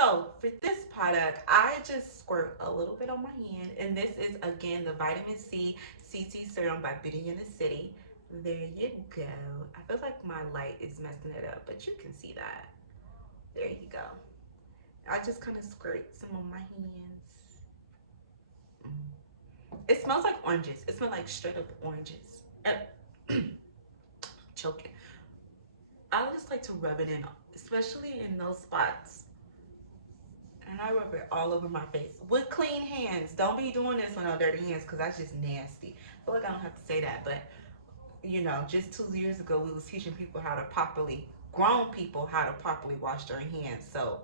So for this product, I just squirt a little bit on my hand. And this is, again, the Vitamin C CC Serum by Beauty in the City. There you go. I feel like my light is messing it up, but you can see that. There you go. I just kind of squirt some on my hands. It smells like oranges. It smells like straight up oranges. Choking. I just like to rub it in, especially in those spots. And I rub it all over my face with clean hands. Don't be doing this with no dirty hands, because that's just nasty. I feel like I don't have to say that, but you know, just 2 years ago, we was teaching people how to properly, grown people, how to properly wash their hands. So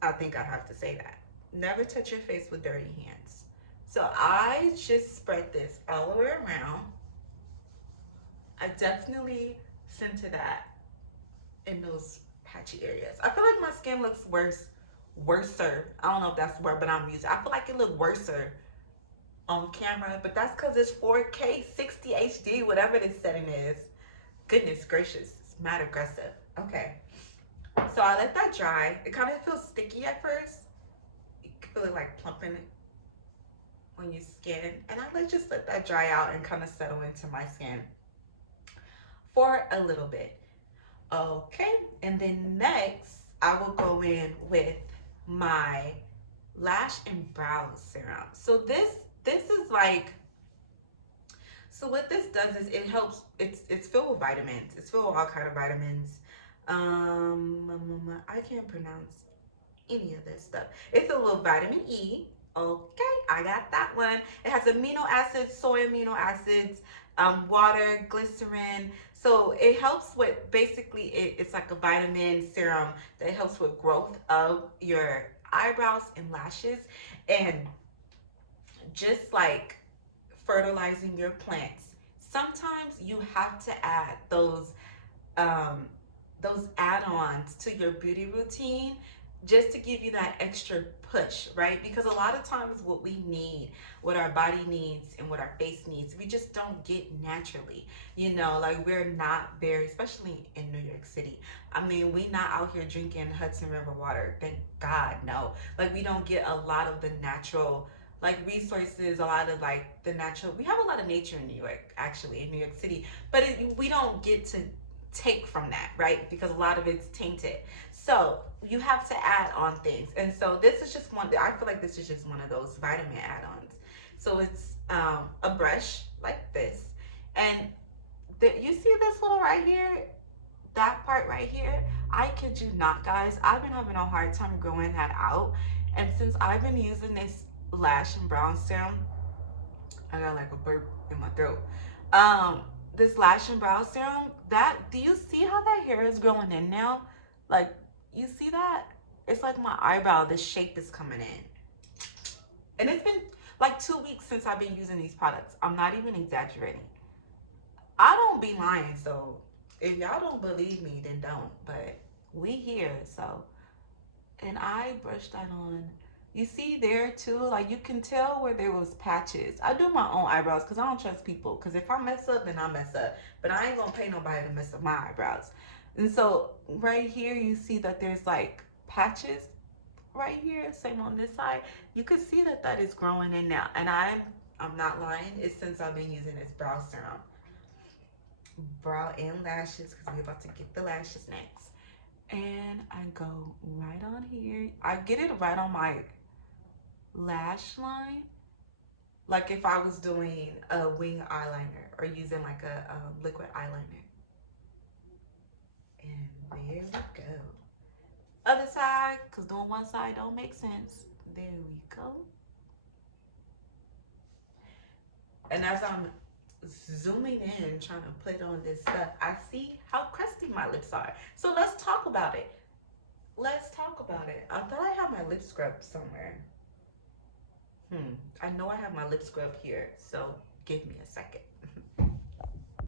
I think I have to say that. Never touch your face with dirty hands. So I just spread this all the way around. I definitely center that in those patchy areas. I feel like my skin looks worser. I don't know if that's the word, but I'm using. I feel like it looked worser on camera, but that's because it's 4K 60 HD, whatever this setting is. Goodness gracious, it's mad aggressive. Okay, so I let that dry. It kind of feels sticky at first. You can feel it like plumping on your skin, and I just let that dry out and kind of settle into my skin for a little bit. Okay, and then next I will go in with my Lash and Brow Serum. So this is like, so what this does is it helps, it's filled with vitamins. It's filled with all kind of vitamins. I can't pronounce any of this stuff. It's a little vitamin E. Okay, I got that one. It has amino acids, soy amino acids, water, glycerin. So it helps with, basically it's like a vitamin serum that helps with growth of your eyebrows and lashes, and just like fertilizing your plants. Sometimes you have to add those add-ons to your beauty routine just to give you that extra push, right? Because a lot of times what we need, what our body needs and what our face needs, we just don't get naturally. You know, like we're not very, especially in New York City. I mean, we not out here drinking Hudson River water. Thank God, no. Like we don't get a lot of the natural like resources, a lot of like the natural, we have a lot of nature in New York, actually, in New York City, but we don't get to take from that, right? Because a lot of it's tainted. So you have to add on things. And so this is just one, I feel like this is just one of those vitamin add-ons. So it's a brush like this. And you see this little right here? That part right here? I kid you not, guys. I've been having a hard time growing that out. And since I've been using this Lash and Brow Serum, I got like a burp in my throat. This Lash and Brow Serum, do you see how that hair is growing in now? Like, you see that? It's like my eyebrow, the shape is coming in. And it's been like 2 weeks since I've been using these products. I'm not even exaggerating. I don't be lying, so if y'all don't believe me, then don't. But we here, so. And I brushed that on. You see there too, like you can tell where there was patches. I do my own eyebrows because I don't trust people. Because if I mess up, then I mess up. But I ain't gonna pay nobody to mess up my eyebrows. And so right here, you see that there's like patches right here. Same on this side. You can see that that is growing in now. And I'm not lying. It's since I've been using this brow serum. Brow and lashes, because we're about to get the lashes next. And I go right on here. I get it right on my lash line, like if I was doing a wing eyeliner or using like a liquid eyeliner. And there we go. Other side, because doing one side don't make sense. There we go. And as I'm zooming in, trying to put on this stuff, I see how crusty my lips are. So let's talk about it. Let's talk about it. I thought I had my lip scrub somewhere. I know I have my lip scrub here, so give me a second.